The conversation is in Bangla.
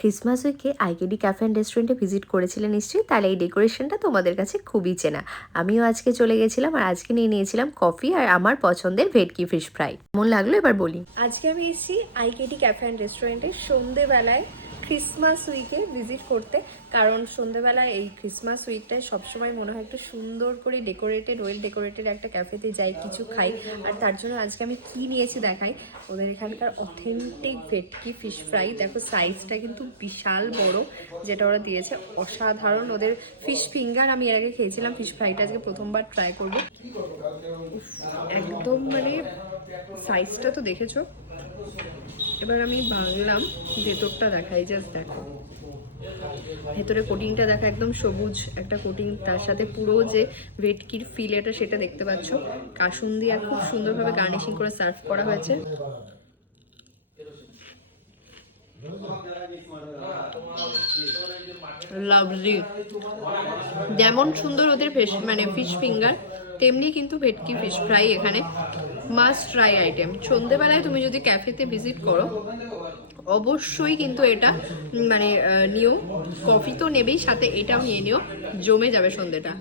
ক্রিসমাস উইকে আইকেডি ক্যাফে অ্যান্ড রেস্টুরেন্টে ভিজিট করেছিলেন নিশ্চয়ই, তাহলে এই ডেকোরেশনটা তোমাদের কাছে খুবই চেনা। আমিও আজকে চলে গেছিলাম আর আজকে নিয়ে নিয়েছিলাম কফি আর আমার পছন্দের ভেটকি ফিশ ফ্রাই। কেমন লাগলো এবার বলি। আজকে আমি এসেছি আইকেডি ক্যাফে অ্যান্ড রেস্টুরেন্টে সন্ধেবেলায় ক্রিসমাস উইকে ভিজিট করতে। কারণ সন্ধেবেলায় এই ক্রিসমাস উইকটায় সবসময় মনে হয় একটু সুন্দর করে ডেকোরেটেড, ওয়েল ডেকোরেটেড একটা ক্যাফেতে যাই, কিছু খাই। আর তার জন্য আজকে আমি কি নিয়েছি দেখাই। ওদের এখানকার অথেন্টিক ভেটকি ফিশ ফ্রাই, দেখো সাইজটা কিন্তু বিশাল বড় যেটা ওরা দিয়েছে, অসাধারণ। ওদের ফিশ ফিঙ্গার আমি এর আগে খেয়েছিলাম, ফিশ ফ্রাইটা আজকে প্রথমবার ট্রাই করবো। একদম মানে সাইজটা তো দেখেছো। এবার আমি ভাঙলাম, ভেতরটা দেখাই, জাস্ট দেখো ভেতরে কোটিংটা দেখা, একদম সবুজ একটা কোটিং, তার সাথে পুরো যে ভেটকির ফিলেটা সেটা দেখতে পাচ্ছ। কাসুন্দি আর খুব সুন্দরভাবে গার্নিশিং করে সার্ভ করা হয়েছে। লাভলি, যেমন সুন্দর ওদের ফিশ ফিঙ্গার, তেমনি কিন্তু ভেটকি ফিশ ফ্রাই এখানে মাস্ট ট্রাই আইটেম। সন্ধেবেলায় তুমি যদি ক্যাফেতে ভিজিট করো অবশ্যই কিন্তু এটা নিও। কফি তো নেবেই, সাথে এটাও নিয়ে নিও, জমে যাবে সন্ধেটা।